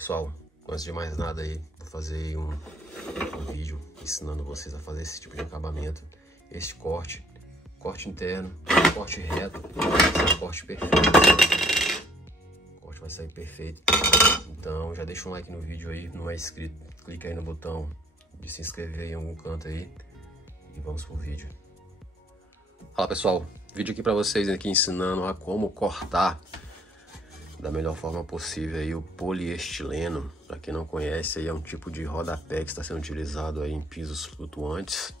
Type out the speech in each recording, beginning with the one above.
Pessoal, antes de mais nada aí, vou fazer um vídeo ensinando vocês a fazer esse tipo de acabamento. Este corte interno, corte reto, corte perfeito. O corte vai sair perfeito. Então já deixa um like no vídeo aí, não é inscrito, clica aí no botão de se inscrever em algum canto aí e vamos pro vídeo. Fala pessoal, vídeo aqui para vocês aqui ensinando a como cortar da melhor forma possível aí o poliestileno. Para quem não conhece, aí é um tipo de rodapé que está sendo utilizado aí em pisos flutuantes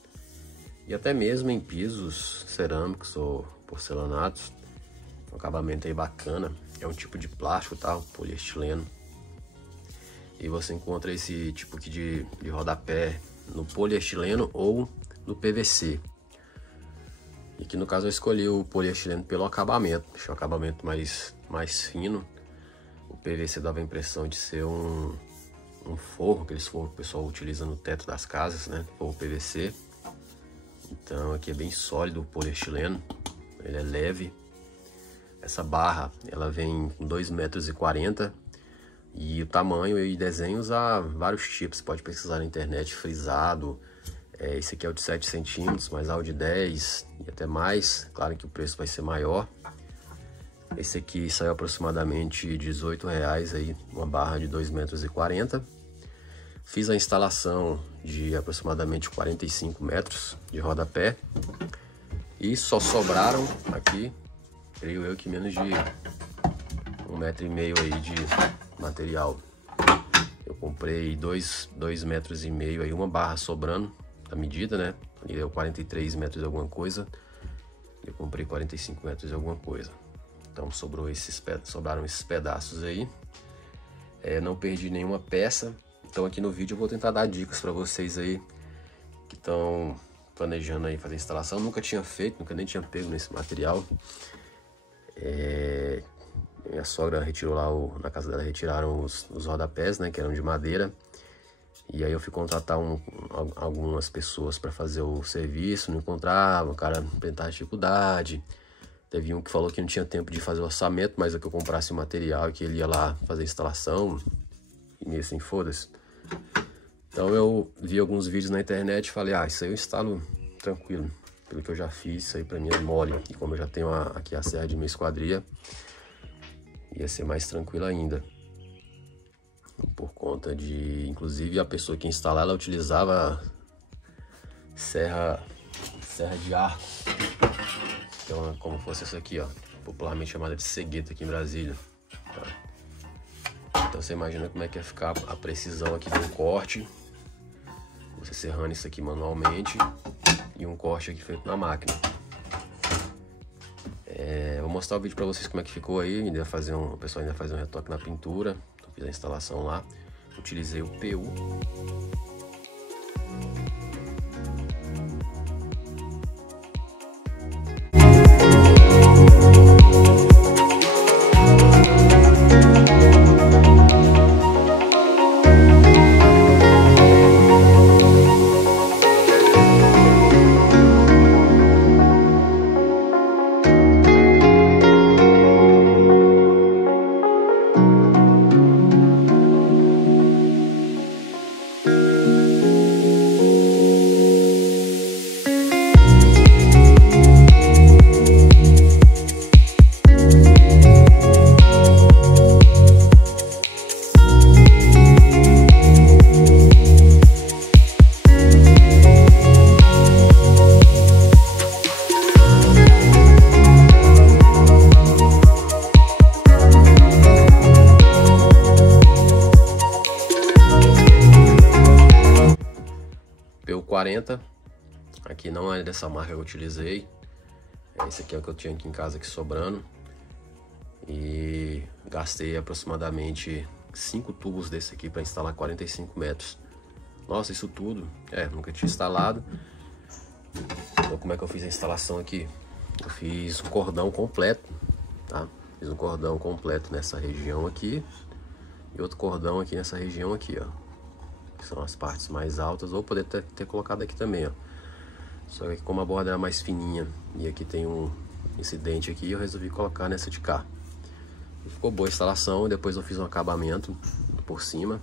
e até mesmo em pisos cerâmicos ou porcelanatos. Um acabamento aí bacana, é um tipo de plástico, tá? O poliestileno. E você encontra esse tipo aqui de rodapé no poliestileno ou no PVC. E aqui no caso eu escolhi o poliestileno pelo acabamento, deixei o acabamento mais fino. O PVC dava a impressão de ser um forro, aqueles forros que o pessoal utiliza no teto das casas, né? Forro PVC. Então aqui é bem sólido o poliestileno, ele é leve. Essa barra ela vem com 2,40 m e o tamanho e desenhos há vários tipos, você pode pesquisar na internet, frisado. Esse aqui é o de 7 centímetros, mas há o de 10 e até mais. Claro que o preço vai ser maior. Esse aqui saiu aproximadamente R$18 aí, uma barra de 2,40 m. Fiz a instalação de aproximadamente 45 metros de rodapé. E só sobraram aqui, creio eu que menos de 1,5 m aí de material. Eu comprei 2,5 metros aí, uma barra sobrando a medida, né? Ele deu 43 metros de alguma coisa. Eu comprei 45 metros de alguma coisa. Então sobraram esses pedaços aí. Não perdi nenhuma peça. Então aqui no vídeo eu vou tentar dar dicas para vocês aí que estão planejando aí fazer a instalação. Nunca tinha feito, nunca nem tinha pego nesse material. Minha sogra retirou lá, na casa dela retiraram os rodapés, né? Que eram de madeira. E aí eu fui contratar algumas pessoas para fazer o serviço, não encontrava, o cara apresentava dificuldade. Teve um que falou que não tinha tempo de fazer o orçamento, mas que eu comprasse o material e que ele ia lá fazer a instalação. E meio assim, foda-se. Então eu vi alguns vídeos na internet e falei, isso aí eu instalo tranquilo. Pelo que eu já fiz, isso aí pra mim é mole. E como eu já tenho aqui a serra de meia esquadria, ia ser mais tranquilo ainda. Por conta de, inclusive, a pessoa que instalar, ela utilizava serra de arco, então como fosse essa aqui, ó, popularmente chamada de cegueta aqui em Brasília, tá? Então você imagina como é que ia ficar a precisão aqui de um corte, você serrando isso aqui manualmente e um corte aqui feito na máquina. Vou mostrar o vídeo para vocês como é que ficou aí. O pessoal ainda faz um retoque na pintura. Fiz a instalação lá, utilizei o PU. PU40, aqui não é dessa marca que eu utilizei, esse aqui é o que eu tinha aqui em casa aqui sobrando, e gastei aproximadamente 5 tubos desse aqui para instalar 45 metros. Nossa, isso tudo, nunca tinha instalado. Então como é que eu fiz a instalação aqui? Eu fiz um cordão completo, tá? Fiz um cordão completo nessa região aqui e outro cordão aqui nessa região aqui, ó. Que são as partes mais altas, ou poder ter colocado aqui também, ó. Só que como a borda era mais fininha e aqui tem um incidente aqui, eu resolvi colocar nessa de cá. E ficou boa a instalação, e depois eu fiz um acabamento por cima.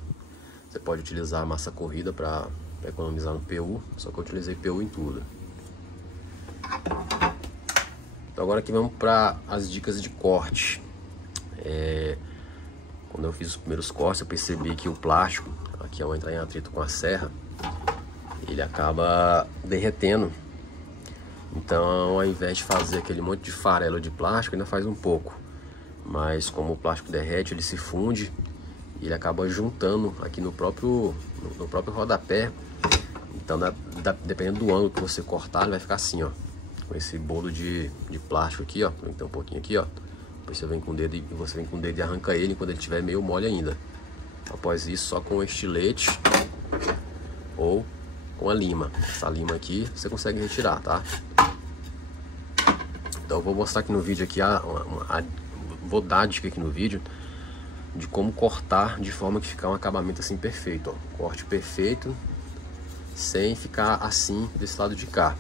Você pode utilizar massa corrida para economizar no PU, só que eu utilizei PU em tudo. Então agora aqui vamos para as dicas de corte. Quando eu fiz os primeiros cortes, eu percebi que o plástico, aqui ao entrar em atrito com a serra, ele acaba derretendo. Então, ao invés de fazer aquele monte de farelo de plástico, ainda faz um pouco. Mas como o plástico derrete, ele se funde e ele acaba juntando aqui no próprio rodapé. Então, dependendo do ângulo que você cortar, ele vai ficar assim, ó, com esse bolo de plástico aqui, ó. Então um pouquinho aqui, ó. Depois você vem com o dedo e arranca ele quando ele estiver meio mole ainda. Após isso, só com o estilete ou com a lima. Essa lima aqui você consegue retirar, tá? Então eu vou mostrar aqui no vídeo aqui vou dar a dica aqui no vídeo de como cortar de forma que ficar um acabamento assim perfeito, ó. Corte perfeito sem ficar assim desse lado de cá,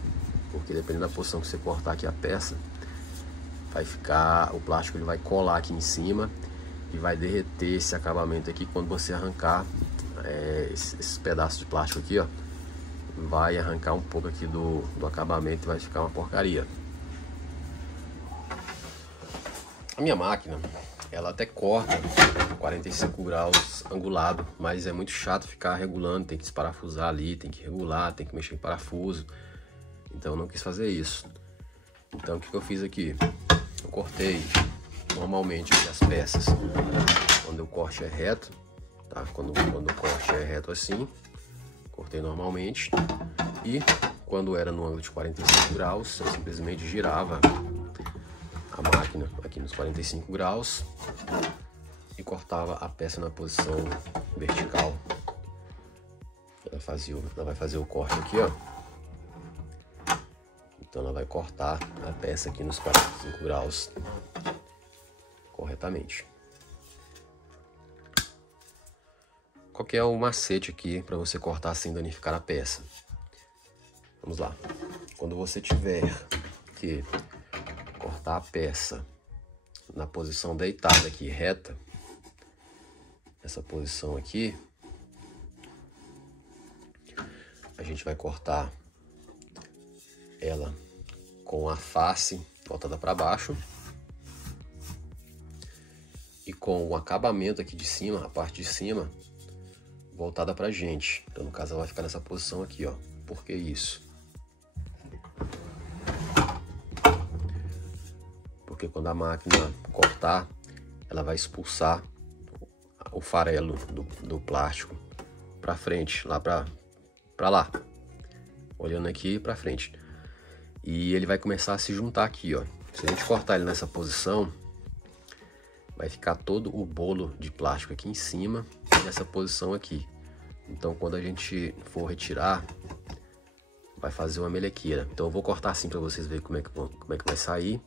porque dependendo da posição que você cortar aqui a peça, vai ficar, o plástico ele vai colar aqui em cima e vai derreter esse acabamento aqui. Quando você arrancar esses pedaços de plástico aqui, ó, vai arrancar um pouco aqui do acabamento e vai ficar uma porcaria. A minha máquina, ela até corta 45 graus angulado, mas é muito chato ficar regulando, tem que desparafusar ali, tem que regular, tem que mexer em parafuso. Então eu não quis fazer isso. Então o que eu fiz aqui? Eu cortei normalmente as peças quando o corte é reto, tá? Quando o corte é reto assim, cortei normalmente. E quando era no ângulo de 45 graus, eu simplesmente girava a máquina aqui nos 45 graus e cortava a peça na posição vertical. Ela vai fazer o corte aqui, ó. Então ela vai cortar a peça aqui nos 45 graus corretamente. Qual que é o macete aqui para você cortar sem danificar a peça? Vamos lá. Quando você tiver que cortar a peça na posição deitada aqui, reta, essa posição aqui, a gente vai cortar ela com a face voltada para baixo e com o acabamento aqui de cima, a parte de cima voltada pra gente. Então no caso ela vai ficar nessa posição aqui, ó. Por que isso? Porque quando a máquina cortar, ela vai expulsar o farelo do plástico para frente, lá para lá, olhando aqui para frente. E ele vai começar a se juntar aqui, ó. Se a gente cortar ele nessa posição, vai ficar todo o bolo de plástico aqui em cima, nessa posição aqui. Então quando a gente for retirar, vai fazer uma melequeira. Então eu vou cortar assim para vocês verem como é que vai sair.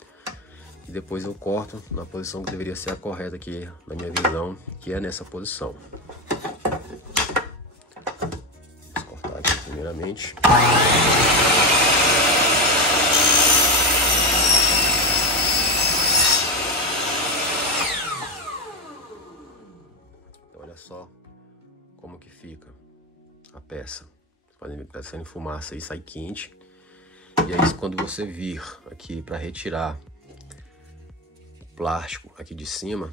E depois eu corto na posição que deveria ser a correta aqui, na minha visão, que é nessa posição. Vou cortar aqui primeiramente. Então olha só como que fica a peça. Vocês podem ver que tá saindo fumaça e sai quente. E aí quando você vir aqui para retirar plástico aqui de cima,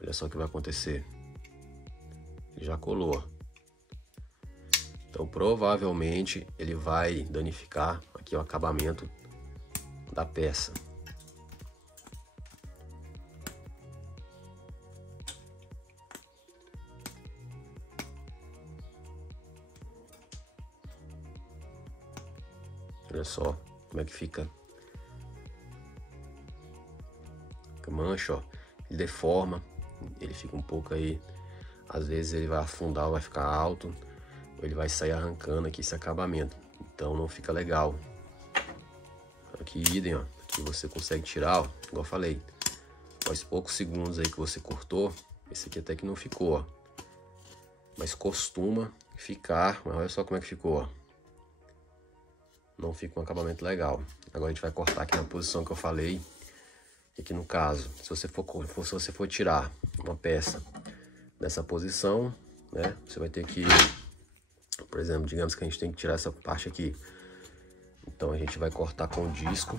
olha só o que vai acontecer. Ele já colou. Então provavelmente ele vai danificar aqui o acabamento da peça. Olha só como é que fica. Mancha, ó, ele deforma, ele fica um pouco aí, às vezes ele vai afundar ou vai ficar alto, ou ele vai sair arrancando aqui esse acabamento, então não fica legal. Aqui idem, ó, aqui você consegue tirar, ó, igual eu falei, após poucos segundos aí que você cortou, esse aqui até que não ficou, ó, mas costuma ficar, mas olha só como é que ficou, ó. Não fica um acabamento legal. Agora a gente vai cortar aqui na posição que eu falei, E aqui no caso, se você for tirar uma peça dessa posição, né, você vai ter que, por exemplo, digamos que a gente tem que tirar essa parte aqui. Então a gente vai cortar com o disco,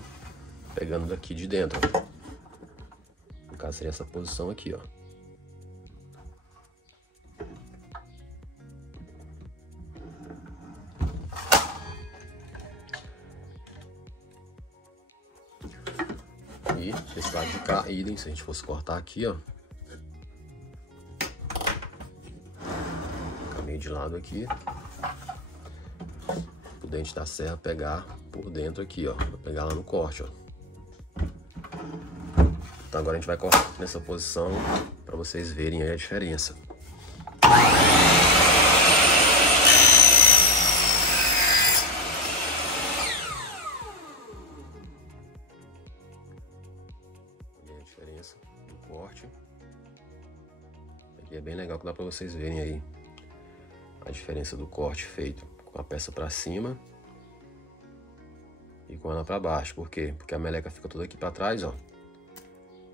pegando daqui de dentro. No caso seria essa posição aqui, ó. E esse lado de cá, idem, se a gente fosse cortar aqui, ó. Meio de lado aqui. O dente da serra pegar por dentro aqui, ó. Vou pegar lá no corte, ó. Então agora a gente vai cortar nessa posição para vocês verem aí a diferença. Olha a diferença do corte. Aqui é bem legal que dá para vocês verem aí a diferença do corte feito com a peça para cima e com ela para baixo. Por quê? Porque a meleca fica toda aqui para trás, ó.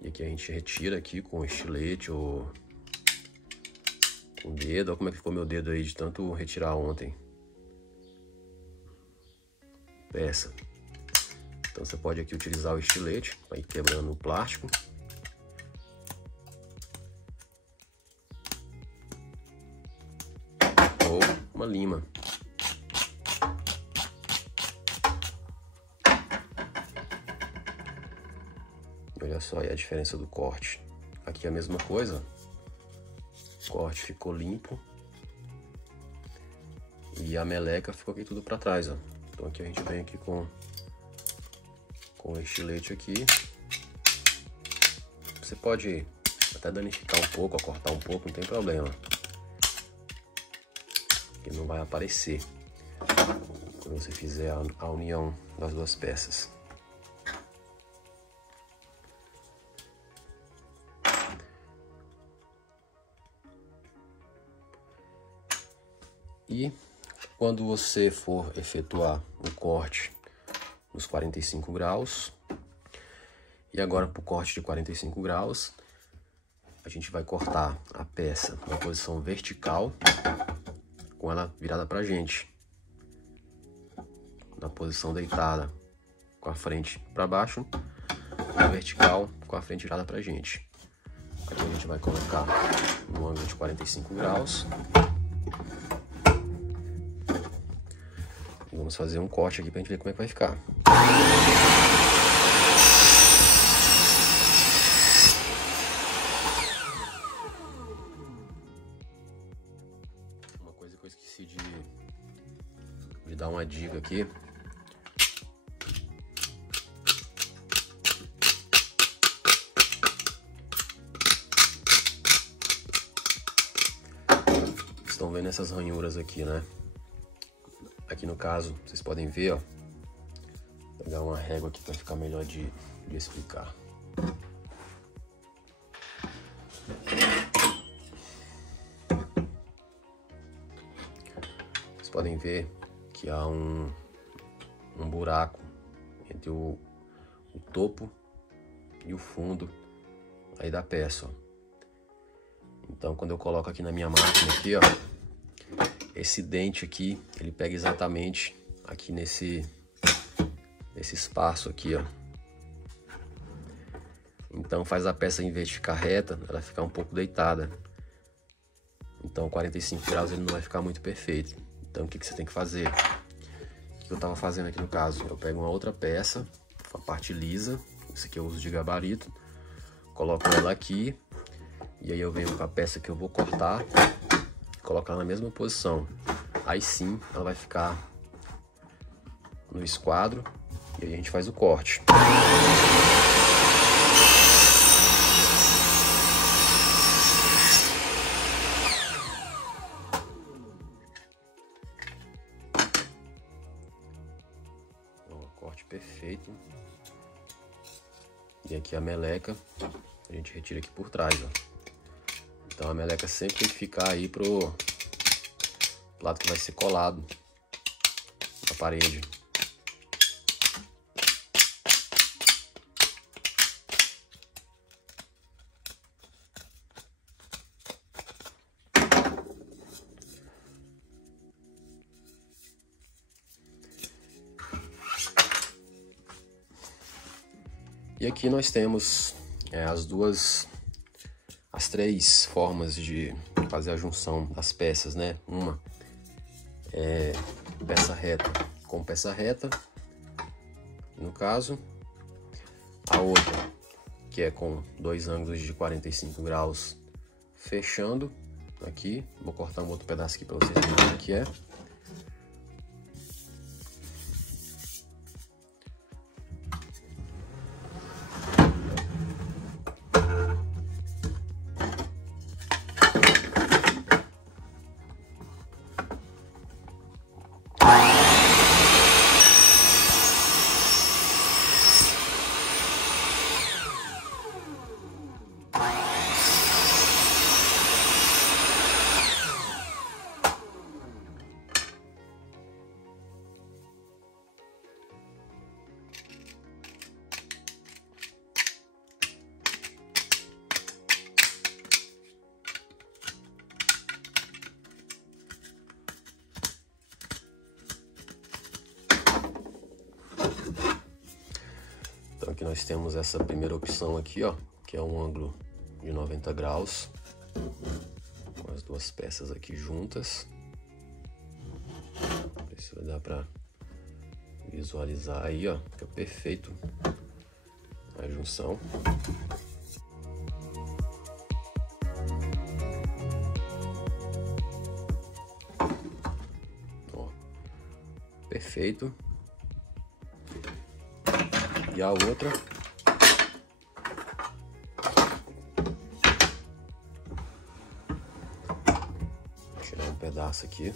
E aqui a gente retira aqui com estilete ou com o dedo. Olha como é que ficou meu dedo aí de tanto retirar ontem. Peça. Então você pode aqui utilizar o estilete para ir quebrando o plástico. Ou uma lima. Olha só aí a diferença do corte. Aqui é a mesma coisa. O corte ficou limpo. E a meleca ficou aqui tudo para trás, ó. Então aqui a gente vem aqui com o estilete aqui. Você pode até danificar um pouco, cortar um pouco, não tem problema. Ele não vai aparecer quando você fizer a união das duas peças. E quando você for efetuar o corte nos 45 graus, e agora para o corte de 45 graus, a gente vai cortar a peça na posição vertical, com ela virada pra gente, na posição deitada, com a frente para baixo, na vertical, com a frente virada pra gente. Aqui a gente vai colocar no ângulo de 45 graus. E vamos fazer um corte aqui pra gente ver como é que vai ficar. Uma coisa que eu esqueci de dar uma dica aqui. Estão vendo essas ranhuras aqui, né? Aqui no caso, vocês podem ver, ó. Vou pegar uma régua aqui para ficar melhor de explicar. Vocês podem ver que há um buraco entre o topo e o fundo aí da peça, ó. Então, quando eu coloco aqui na minha máquina aqui, ó, esse dente aqui, ele pega exatamente aqui nesse espaço aqui, ó. Então faz a peça, em vez de ficar reta, ela ficar um pouco deitada. Então 45 graus ele não vai ficar muito perfeito. Então o que você tem que fazer? O que eu tava fazendo aqui no caso? Eu pego uma outra peça, a parte lisa, esse aqui eu uso de gabarito, coloco ela aqui, e aí eu venho com a peça que eu vou cortar, colocar na mesma posição. Aí sim ela vai ficar no esquadro e aí a gente faz o corte. Ó, corte perfeito. E aqui a meleca a gente retira aqui por trás, ó. Então a meleca sempre tem que ficar aí pro lado que vai ser colado na parede. E aqui nós temos as três formas de fazer a junção das peças, né? Uma é peça reta com peça reta, no caso. A outra, que é com dois ângulos de 45 graus, fechando aqui. Vou cortar um outro pedaço aqui para vocês verem o que é. Então aqui nós temos essa primeira opção aqui, ó, que é um ângulo de 90 graus, com as duas peças aqui juntas. Não sei se vai dar para visualizar aí, ó, fica perfeito a junção. Ó, perfeito. E a outra, vou tirar um pedaço aqui.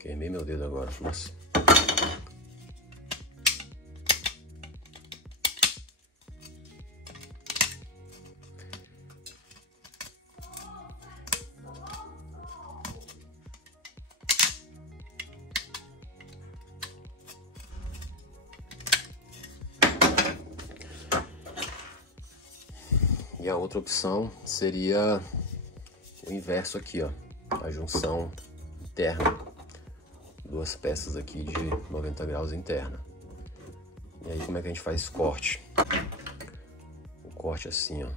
Queimei meu dedo agora, mas... E a outra opção seria o inverso aqui, ó, a junção interna. Duas peças aqui de 90 graus interna. E aí como é que a gente faz esse corte? O corte assim, ó.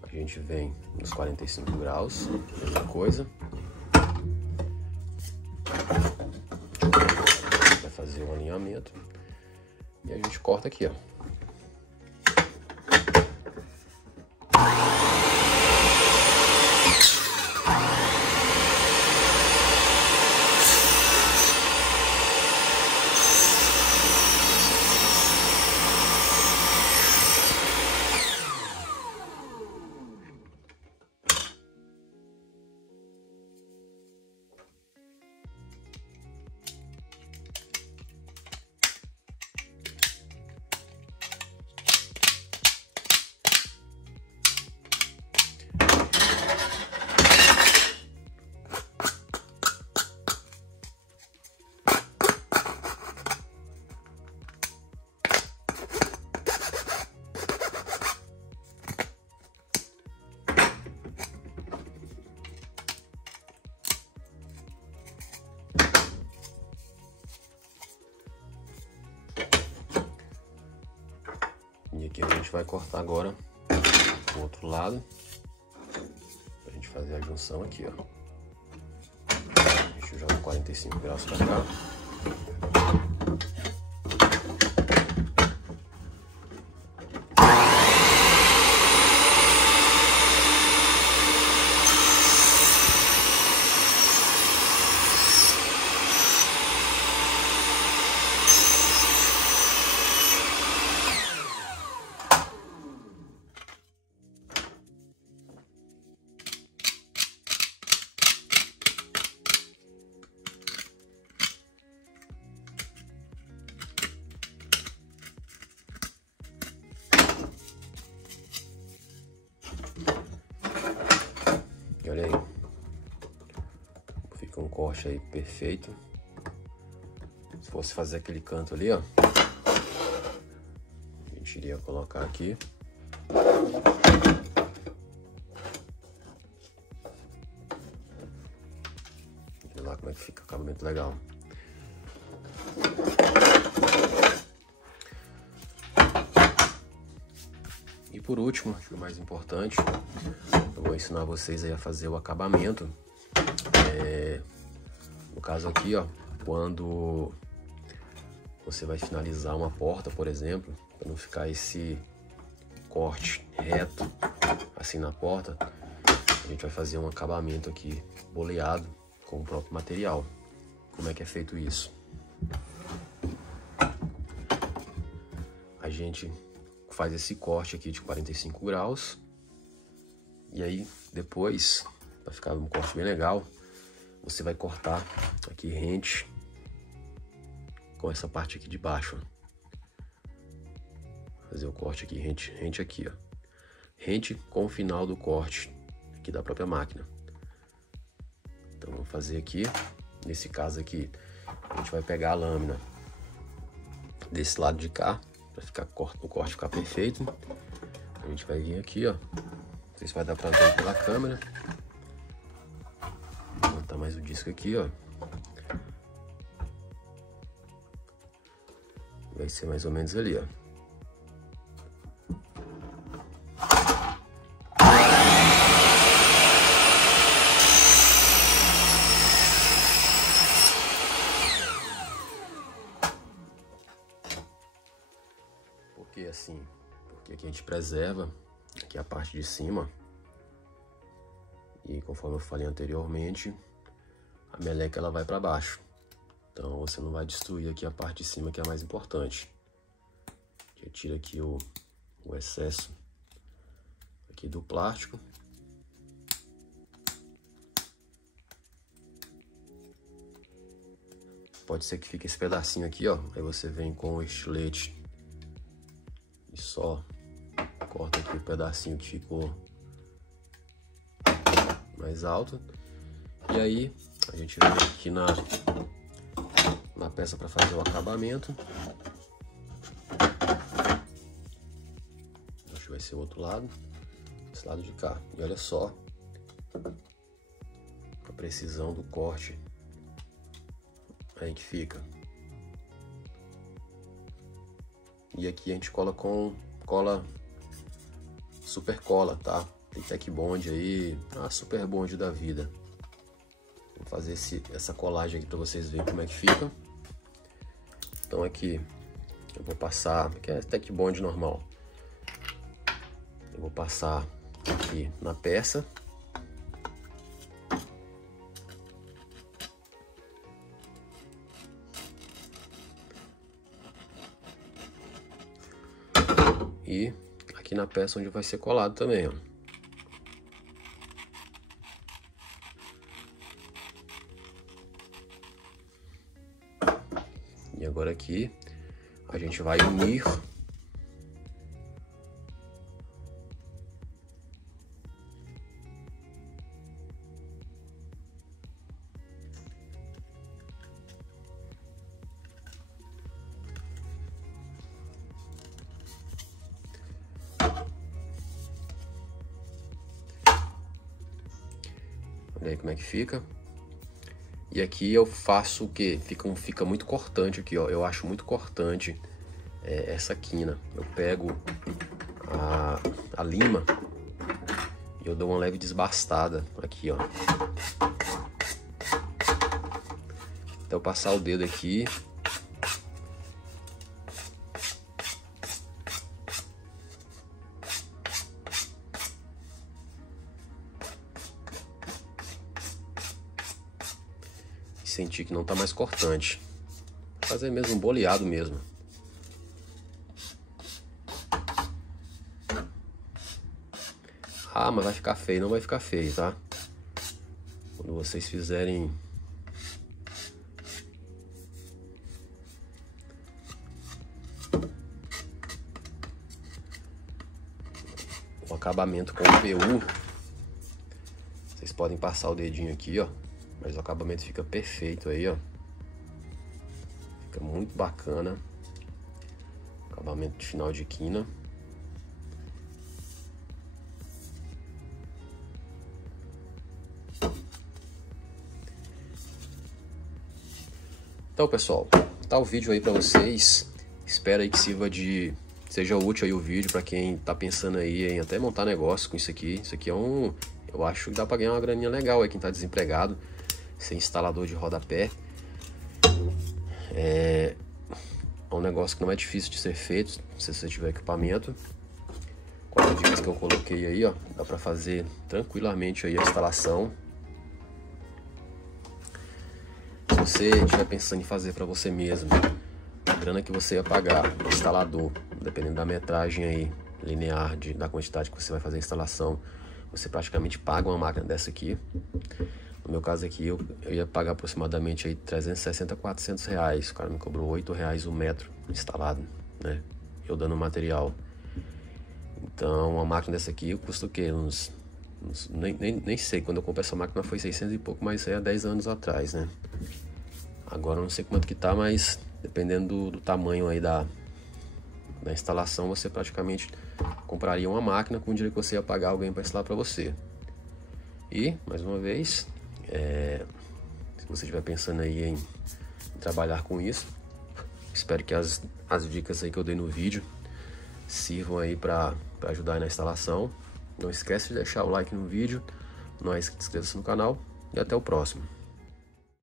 A gente vem nos 45 graus, mesma coisa. Vai fazer um alinhamento. E a gente corta aqui, ó. E aqui a gente vai cortar agora o outro lado, pra gente fazer a junção aqui, ó. Deixa eu jogar 45 graus pra cá. corte aí perfeito. Se fosse fazer aquele canto ali, ó, a gente iria colocar aqui. Olha lá como é que fica, acabamento legal. E por último, acho que o mais importante, eu vou ensinar vocês aí a fazer o acabamento. No caso aqui, ó, quando você vai finalizar uma porta, por exemplo, para não ficar esse corte reto assim na porta, a gente vai fazer um acabamento aqui boleado com o próprio material. Como é que é feito isso? A gente faz esse corte aqui de 45 graus e aí depois, para ficar um corte bem legal, você vai cortar aqui rente com essa parte aqui de baixo, ó. Fazer o corte aqui, rente aqui, ó. Rente com o final do corte aqui da própria máquina. Então vamos fazer aqui, nesse caso aqui, a gente vai pegar a lâmina desse lado de cá, para ficar o corte ficar perfeito. A gente vai vir aqui, ó. Não sei se vai dar pra ver pela câmera. Vou botar mais o disco aqui, ó. Vai ser mais ou menos ali, ó. Por que assim? Porque aqui a gente preserva aqui a parte de cima. E conforme eu falei anteriormente, a meleca ela vai para baixo. Então você não vai destruir aqui a parte de cima, que é a mais importante. Retira aqui o excesso aqui do plástico. Pode ser que fique esse pedacinho aqui, ó. Aí você vem com o estilete e só corta aqui o pedacinho que ficou mais alto. E aí a gente vem aqui na peça para fazer o acabamento. Acho que vai ser o outro lado, esse lado de cá. E olha só a precisão do corte aí que fica. E aqui a gente cola com cola super cola, tá? Tem Tec Bond aí, a Super Bond da vida. Vou fazer essa colagem aqui para vocês verem como é que fica. Então aqui eu vou passar, que é Tec Bond normal. Eu vou passar aqui na peça. E aqui na peça onde vai ser colado também, ó. E agora aqui a gente vai unir olha aí como é que fica. E aqui eu faço o que? Fica muito cortante aqui, ó. Eu acho muito cortante essa quina. Eu pego a lima e eu dou uma leve desbastada aqui, ó. Até eu passar o dedo aqui. Sentir que não tá mais cortante. Vou fazer mesmo um boleado mesmo. Ah, mas vai ficar feio. Não vai ficar feio, tá? Quando vocês fizerem o acabamento com o PU, vocês podem passar o dedinho aqui, ó. Mas o acabamento fica perfeito aí, ó. Fica muito bacana. Acabamento de final de quina. Então, pessoal, tá o vídeo aí pra vocês. Espero aí que seja útil aí o vídeo pra quem tá pensando aí em até montar negócio com isso aqui. Isso aqui é eu acho que dá pra ganhar uma graninha legal aí quem tá desempregado, ser instalador de rodapé. É um negócio que não é difícil de ser feito se você tiver equipamento. Com as dicas que eu coloquei aí, ó, dá pra fazer tranquilamente aí a instalação. Se você estiver pensando em fazer para você mesmo, a grana que você ia pagar no instalador, dependendo da metragem aí linear da quantidade que você vai fazer a instalação, você praticamente paga uma máquina dessa aqui. No meu caso aqui, eu ia pagar aproximadamente aí 360 a 400 reais. O cara me cobrou 8 reais o metro instalado, né? Eu dando material. Então, uma máquina dessa aqui custa o quê? Nem sei, quando eu comprei essa máquina foi 600 e pouco, mas isso aí há 10 anos atrás, né? Agora eu não sei quanto que tá, mas dependendo do tamanho aí da instalação, você praticamente compraria uma máquina com o dinheiro que você ia pagar alguém para instalar para você. E, mais uma vez, se você estiver pensando aí em trabalhar com isso, espero que as dicas aí que eu dei no vídeo sirvam aí para ajudar aí na instalação. Não esquece de deixar o like no vídeo, não esqueça-se no canal e até o próximo.